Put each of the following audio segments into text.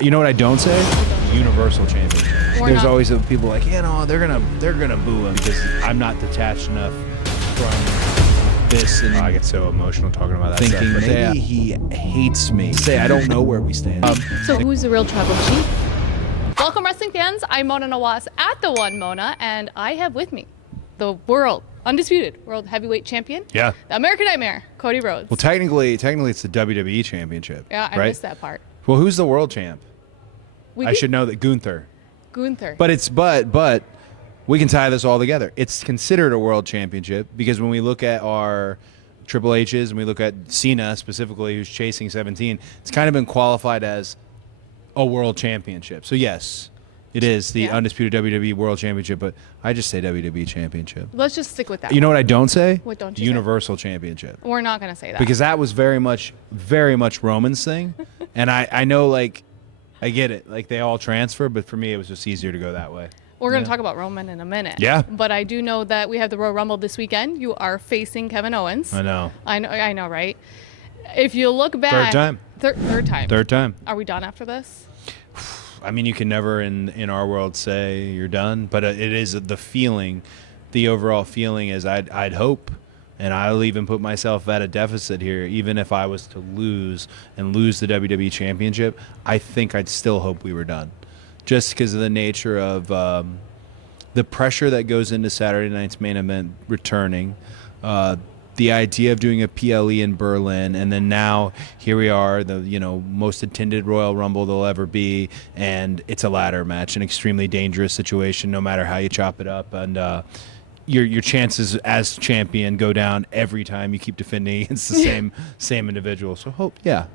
You know what I don't say? Universal champion. There's always people like, they're gonna boo him because I'm not detached enough from this. And I get so emotional talking about that. Thinking stuff, maybe he hates me. Say I don't know where we stand. So who's the real tribal chief? Welcome, wrestling fans. I'm Mona Nawas at Theonemonaa, and I have with me the undisputed world heavyweight champion. Yeah. The American Nightmare, Cody Rhodes. Well, technically, it's the WWE championship. Yeah, I missed that part. Well, who's the world champ? I should know that Gunther. But we can tie this all together. It's considered a world championship because when we look at our Triple H's and we look at Cena specifically, who's chasing 17, it's kind of been qualified as a world championship. So yes, it is the undisputed WWE World Championship, but I just say WWE Championship. Let's just stick with that. You know what I don't say? What don't you Universal Championship. We're not going to say that. Because that was very much Roman's thing. And I know, like, I get it. Like, they all transfer, but for me, it was just easier to go that way. We're going to talk about Roman in a minute. Yeah. But I do know that we have the Royal Rumble this weekend. You are facing Kevin Owens. I know, right? If you look back. Third time. Third time. Are we done after this? I mean, you can never in our world say you're done, but it is the feeling, the overall feeling is I'd hope, and I'll even put myself at a deficit here, even if I was to lose the WWE Championship, I think I'd still hope we were done, just because of the nature of the pressure that goes into Saturday night's main event returning, the idea of doing a PLE in Berlin, and then now here we are, the most attended Royal Rumble there'll ever be, and it's a ladder match, an extremely dangerous situation, no matter how you chop it up, and your chances as champion go down every time you keep defending against the same individual. So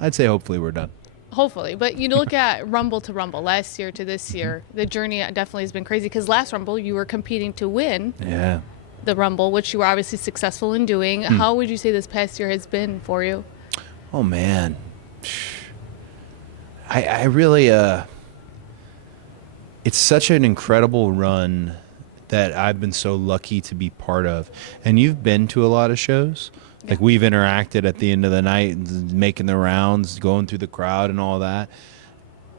I'd say hopefully we're done. Hopefully, but you look at Rumble to Rumble, last year to this year, the journey definitely has been crazy because last Rumble you were competing to win. Yeah. The Rumble, which you were obviously successful in doing. How would you say this past year has been for you? Oh man, I really it's such an incredible run that I've been so lucky to be part of. And you've been to a lot of shows. Like we've interacted at the end of the night, making the rounds, going through the crowd and all that.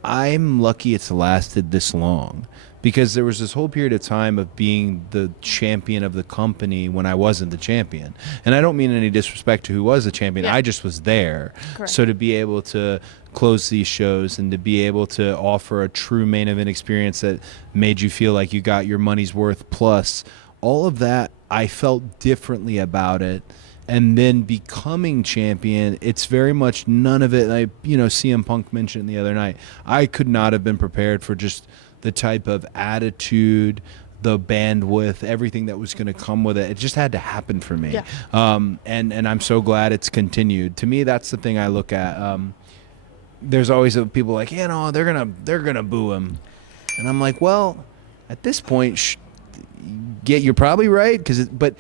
I'm lucky it's lasted this long because there was this whole period of time of being the champion of the company when I wasn't the champion. And I don't mean any disrespect to who was the champion. I just was there. Correct. So to be able to close these shows and to be able to offer a true main event experience that made you feel like you got your money's worth plus all of that, I felt differently about it. And then becoming champion, it's very much none of it. CM Punk mentioned the other night, I could not have been prepared for just the type of attitude, the bandwidth, everything that was going to come with it. It just had to happen for me. Yeah. And I'm so glad it's continued. To me, that's the thing I look at. There's always people like, they're gonna boo him, and I'm like, well, at this point, you're probably right but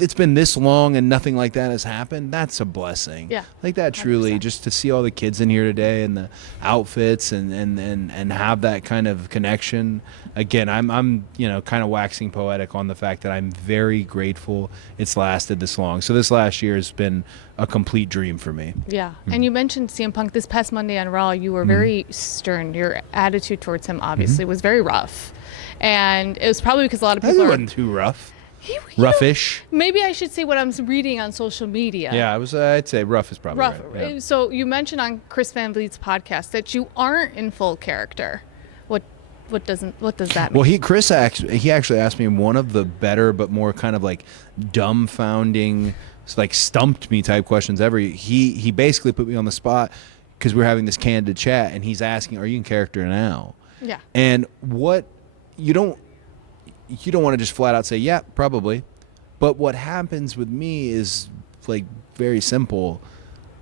it's been this long and nothing like that has happened. That's a blessing. Yeah. Like that truly 100%. Just to see all the kids in here today and the outfits and have that kind of connection. Again, I'm kind of waxing poetic on the fact that I'm very grateful it's lasted this long. So this last year has been a complete dream for me. Yeah. And you mentioned CM Punk this past Monday on Raw. You were very stern. Your attitude towards him obviously was very rough. And it was probably because a lot of people wasn't too rough. Roughish. Maybe I should say what I'm reading on social media. Yeah, I'd say rough is probably rough. Right. Yeah. So you mentioned on Chris Van Vliet's podcast that you aren't in full character. What does that mean? Well, Chris actually asked me one of the better but more kind of like dumbfounding, like stumped me type questions ever. He basically put me on the spot because we're having this candid chat, and he's asking, "Are you in character now?" Yeah. And what you don't want to just flat out say, yeah, probably. But what happens with me is like very simple.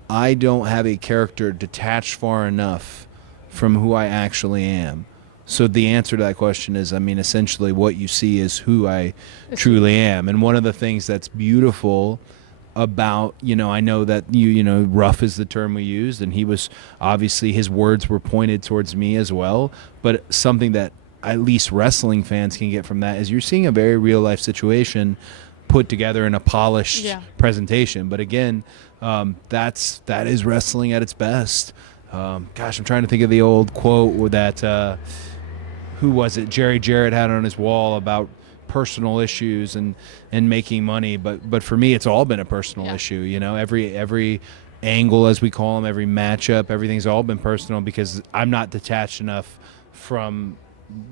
I don't have a character detached far enough from who I actually am. So the answer to that question is, essentially what you see is who I truly am. And one of the things that's beautiful about, I know that rough is the term we used, and he was obviously, his words were pointed towards me as well. But something that at least wrestling fans can get from that is you're seeing a very real life situation put together in a polished presentation. But again, that is wrestling at its best. Gosh, I'm trying to think of the old quote that who was it? Jerry Jarrett had on his wall about personal issues and making money. But for me, it's all been a personal issue. You know, every angle, as we call them, every matchup, everything's all been personal because I'm not detached enough from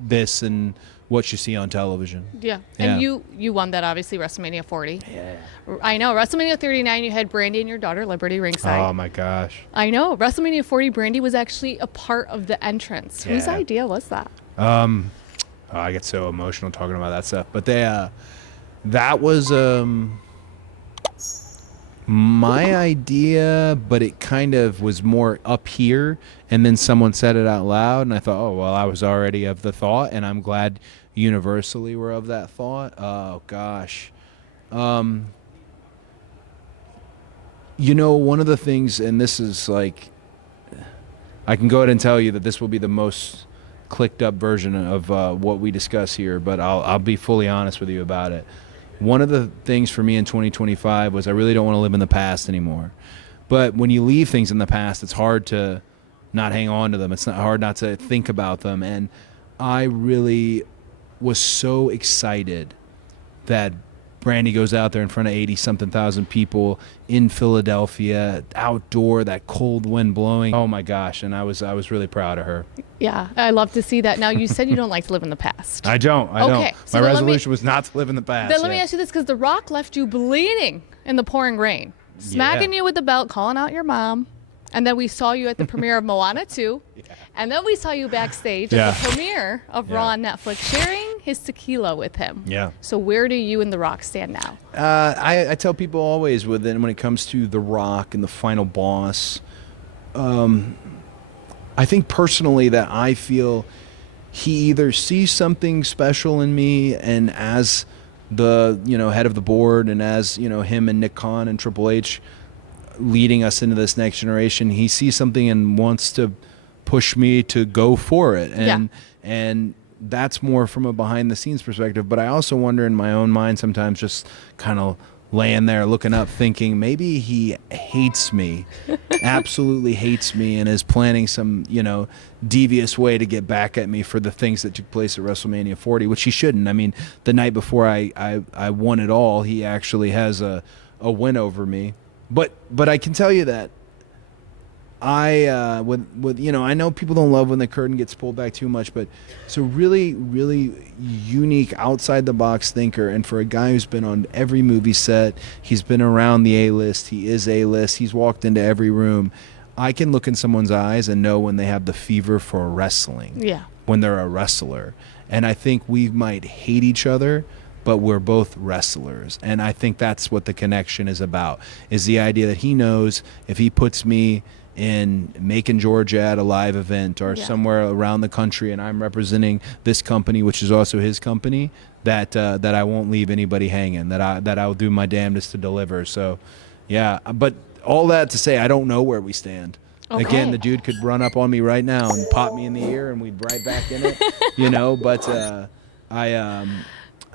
this and what you see on television. Yeah. And you won that, obviously, WrestleMania 40. Yeah. I know. WrestleMania 39, you had Brandy and your daughter, Liberty, ringside. Oh, my gosh. I know. WrestleMania 40, Brandy was actually a part of the entrance. Whose idea was that? I get so emotional talking about that stuff. But that was my idea, but it kind of was more up here, and then someone said it out loud, and I thought, oh, well, I was already of the thought, and I'm glad universally we're of that thought. Oh, gosh. You know, one of the things, and this is like, I can go ahead and tell you that this will be the most clicked up version of what we discuss here, but I'll be fully honest with you about it. One of the things for me in 2025 was I really don't want to live in the past anymore. But when you leave things in the past, it's hard to not hang on to them. It's not hard not to think about them. And I really was so excited that Brandy goes out there in front of 80-something thousand people in Philadelphia, outdoor, that cold wind blowing. Oh my gosh! And I was really proud of her. Yeah, I love to see that. Now, you said you don't like to live in the past. I don't. Okay, so my resolution was not to live in the past. Then let me ask you this, because The Rock left you bleeding in the pouring rain, smacking you with the belt, calling out your mom. And then we saw you at the premiere of Moana 2. And then we saw you backstage at the premiere of Raw on Netflix, sharing his tequila with him. Yeah. So where do you and The Rock stand now? I tell people always when it comes to The Rock and the final boss, I think personally that I feel he either sees something special in me, and as the head of the board, and as him and Nick Khan and Triple H leading us into this next generation, he sees something and wants to push me to go for it. And that's more from a behind the scenes perspective. But I also wonder in my own mind sometimes, just kind of laying there looking up, thinking maybe he hates me, absolutely hates me, and is planning some, devious way to get back at me for the things that took place at WrestleMania 40, which he shouldn't. I mean, the night before I won it all, he actually has a win over me. But I can tell you that I know people don't love when the curtain gets pulled back too much, but it's a really, really unique outside the box thinker. And for a guy who's been on every movie set, he's been around the A-list, he is A-list, he's walked into every room. I can look in someone's eyes and know when they have the fever for wrestling, when they're a wrestler. And I think we might hate each other, but we're both wrestlers. And I think that's what the connection is about, is the idea that he knows if he puts me in Macon, Georgia at a live event or somewhere around the country, and I'm representing this company, which is also his company, that I won't leave anybody hanging, that I'll do my damnedest to deliver. So, yeah, but all that to say, I don't know where we stand. Okay. Again, the dude could run up on me right now and pop me in the ear, and we'd right back in it, but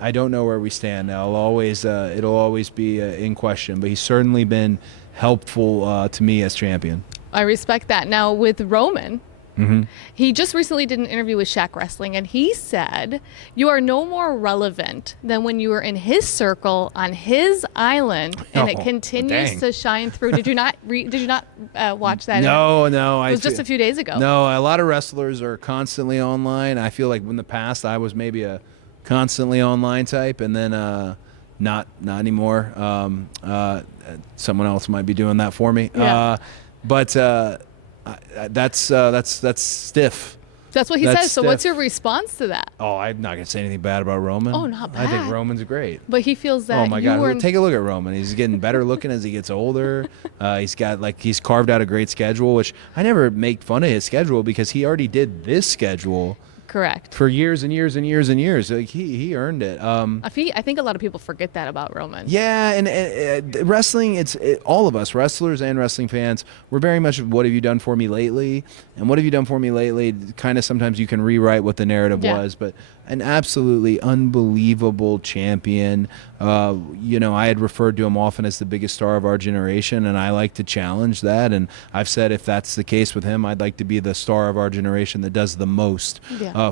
I don't know where we stand. It'll always be in question, but he's certainly been helpful to me as champion. I respect that. Now, with Roman, he just recently did an interview with Shaq Wrestling, and he said, you are no more relevant than when you were in his circle on his island, and it continues to shine through. Did you not watch that? No. It was just a few days ago. No, a lot of wrestlers are constantly online. I feel like in the past I was maybe a constantly online type, and then not anymore. Someone else might be doing that for me. But that's stiff. That's what he says. So what's your response to that? Oh, I'm not gonna say anything bad about Roman. Oh, not bad. I think Roman's great. But he feels that. Oh my God! Take a look at Roman. He's getting better looking as he gets older. He's carved out a great schedule, which I never make fun of his schedule because he already did this schedule. Correct. For years and years and years and years. Like he earned it. I think a lot of people forget that about Roman. Yeah, and wrestling, all of us, wrestlers and wrestling fans, we're very much what have you done for me lately? And what have you done for me lately? Kind of sometimes you can rewrite what the narrative was, but an absolutely unbelievable champion. I had referred to him often as the biggest star of our generation, and I like to challenge that. And I've said if that's the case with him, I'd like to be the star of our generation that does the most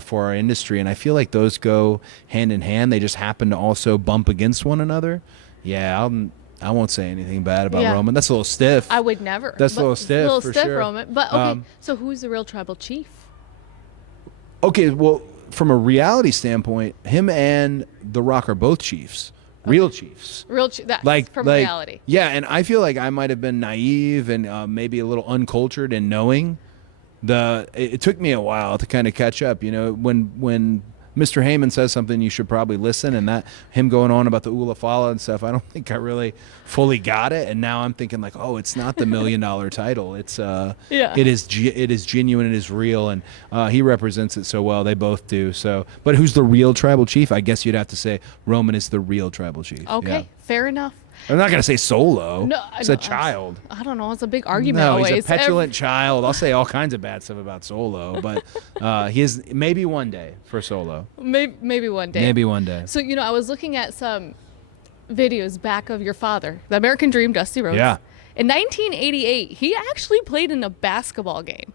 for our industry. And I feel like those go hand in hand. They just happen to also bump against one another. Yeah, I won't say anything bad about Roman. That's a little stiff. I would never. That's a little stiff, for sure. Roman. But okay, so who's the real tribal chief? Okay, well, from a reality standpoint, him and The Rock are both chiefs. Real chiefs. That's from reality. Yeah, and I feel like I might have been naive and maybe a little uncultured in knowing it took me a while to kind of catch up. When Mr. Heyman says something, you should probably listen. And that him going on about the Ula Fala and stuff, I don't think I really fully got it. And now I'm thinking like, oh, it's not the $1 million title. It's it is genuine. It is real, and he represents it so well. They both do. So, but who's the real tribal chief? I guess you'd have to say Roman is the real tribal chief. Okay, fair enough. I'm not going to say Solo. No, it's a child. I don't know. It's a big argument No, always. he's a petulant child. I'll say all kinds of bad stuff about Solo, but he is maybe one day for Solo. Maybe one day. Maybe one day. So, I was looking at some videos back of your father, the American Dream, Dusty Rhodes. Yeah. In 1988, he actually played in a basketball game.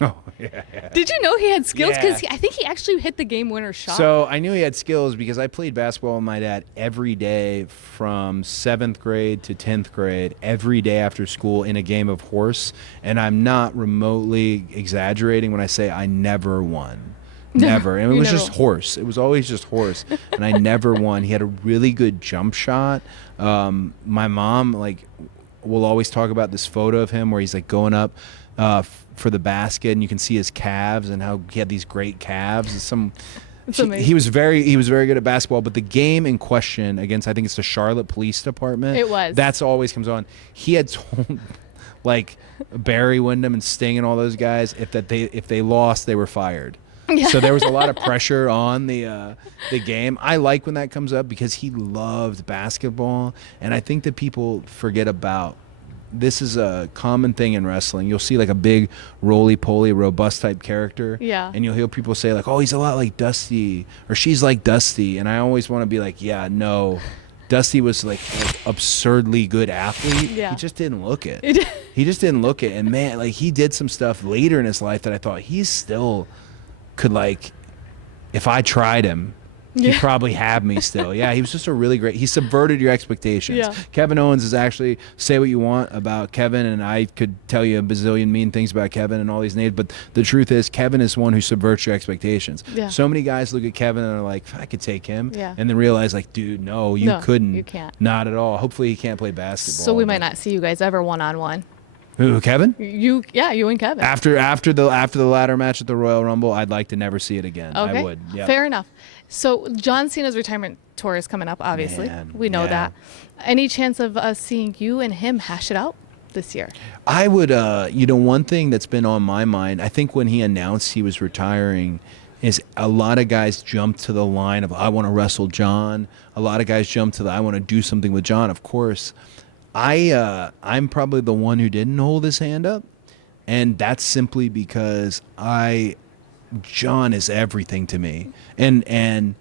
Oh, yeah. Did you know he had skills? Because Yeah. I think he actually hit the game winner shot. So I knew he had skills because I played basketball with my dad every day from 7th grade to 10th grade, every day after school in a game of horse. And I'm not remotely exaggerating when I say I never won. Never. And it was just horse. It was always just horse. And I never won. He had a really good jump shot. My mom, will always talk about this photo of him where he's going up for the basket, and you can see his calves and how he had these great calves. It's amazing. He was very good at basketball, but the game in question against, I think it's the Charlotte Police Department. It was. That's always comes on. He had told Barry Windham and Sting and all those guys if they lost, they were fired. Yeah. So there was a lot of pressure on the game. I like when that comes up because he loved basketball, and I think that people forget about. This is a common thing in wrestling. You'll see a big roly-poly, robust type character. Yeah. And you'll hear people say oh, he's a lot like Dusty, or she's like Dusty. And I always want to be yeah, no. Dusty was an absurdly good athlete. Yeah. He just didn't look it. He just didn't look it. And man, he did some stuff later in his life that I thought he still could if I tried him, he'd probably have me still. Yeah, he was just a really great. He subverted your expectations. Yeah. Kevin Owens is actually, say what you want about Kevin, and I could tell you a bazillion mean things about Kevin and all these names, but the truth is Kevin is one who subverts your expectations. Yeah. So many guys look at Kevin and are like, I could take him, and then realize dude, no, you couldn't. You can't. Not at all. Hopefully he can't play basketball. So we might not see you guys ever one-on-one. Who, Kevin? You and Kevin. After the ladder match at the Royal Rumble, I'd like to never see it again. Okay. I would. Yep. Fair enough. So John Cena's retirement tour is coming up, obviously. Man, we know that. Any chance of us seeing you and him hash it out this year? I would, one thing that's been on my mind, I think when he announced he was retiring, is a lot of guys jumped to the line of, I want to wrestle John. A lot of guys jumped to I want to do something with John. Of course, I'm probably the one who didn't hold his hand up. And that's simply because John is everything to me. And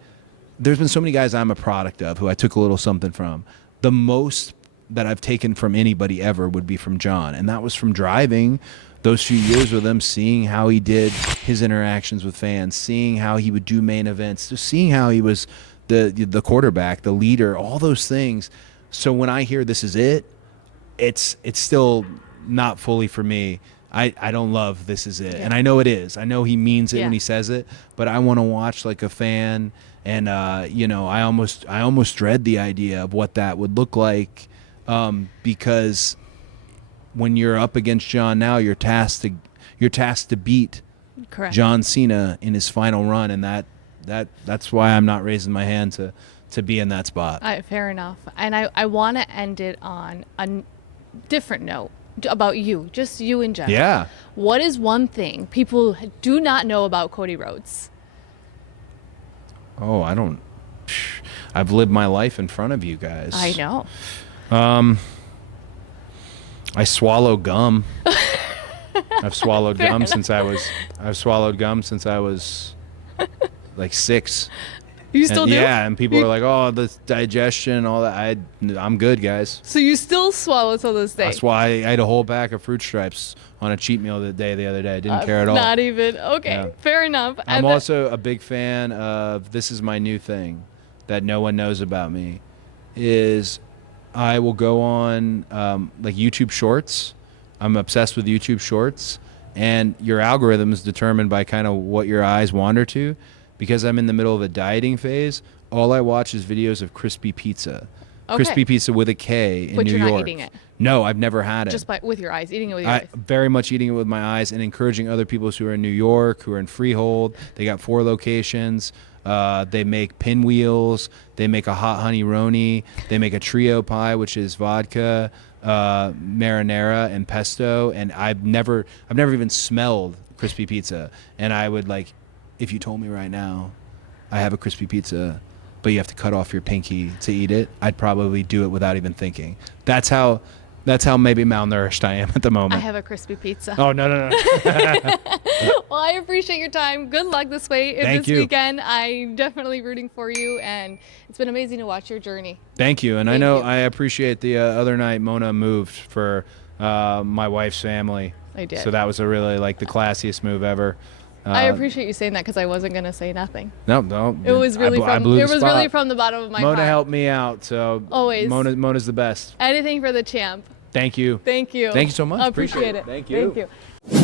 there's been so many guys I'm a product of who I took a little something from. The most that I've taken from anybody ever would be from John. And that was from driving those few years with him, seeing how he did his interactions with fans, seeing how he would do main events, just seeing how he was the quarterback, the leader, all those things. So when I hear this is it, it's still not fully for me. I don't love this is it. Yeah. And I know it is. I know he means it when he says it, but I want to watch like a fan. And, I almost dread the idea of what that would look like because when you're up against John now, you're tasked to beat Correct. John Cena in his final run. And that's why I'm not raising my hand to be in that spot. Fair enough. And I want to end it on a different note about you, just you in general. Yeah. What is one thing people do not know about Cody Rhodes? Oh, I've lived my life in front of you guys. I know. I swallow gum. I've swallowed gum since I was like 6. You still do? Yeah, and people are like, "Oh, the digestion and all that." I'm good, guys. So you still swallow till this day? That's why I had a whole bag of fruit stripes on a cheat meal the other day. I didn't care at all. Not even. Okay, Yeah. fair enough. I'm also a big fan of, this is my new thing that no one knows about me, is I will go on like YouTube Shorts. I'm obsessed with YouTube Shorts, and your algorithm is determined by kind of what your eyes wander to. Because I'm in the middle of a dieting phase, all I watch is videos of crispy pizza. Okay. Crispy pizza with a K in But New you're York. not eating it. No, I've never had it. Just with your eyes, eating it with your eyes. Very much eating it with my eyes and encouraging other people who are in New York, who are in Freehold. They got 4 locations. They make pinwheels. They make a hot honey roni. They make a trio pie, which is vodka, marinara, and pesto. And I've never even smelled crispy pizza. And I would like, if you told me right now, I have a crispy pizza, but you have to cut off your pinky to eat it, I'd probably do it without even thinking. That's how maybe malnourished I am at the moment. I have a crispy pizza. Oh, no. Well, I appreciate your time. Good luck this Thank you. weekend. I'm definitely rooting for you, and it's been amazing to watch your journey. Thank you. And I know I appreciate the other night Mona moved for my wife's family. I did. So that was a really like the classiest move ever. I appreciate you saying that because I wasn't going to say nothing. No. It was really really from the bottom of my heart. Mona helped me out, so Always. Mona's the best. Anything for the champ. Thank you. Thank you. Thank you so much. Appreciate it. Thank you. Thank you.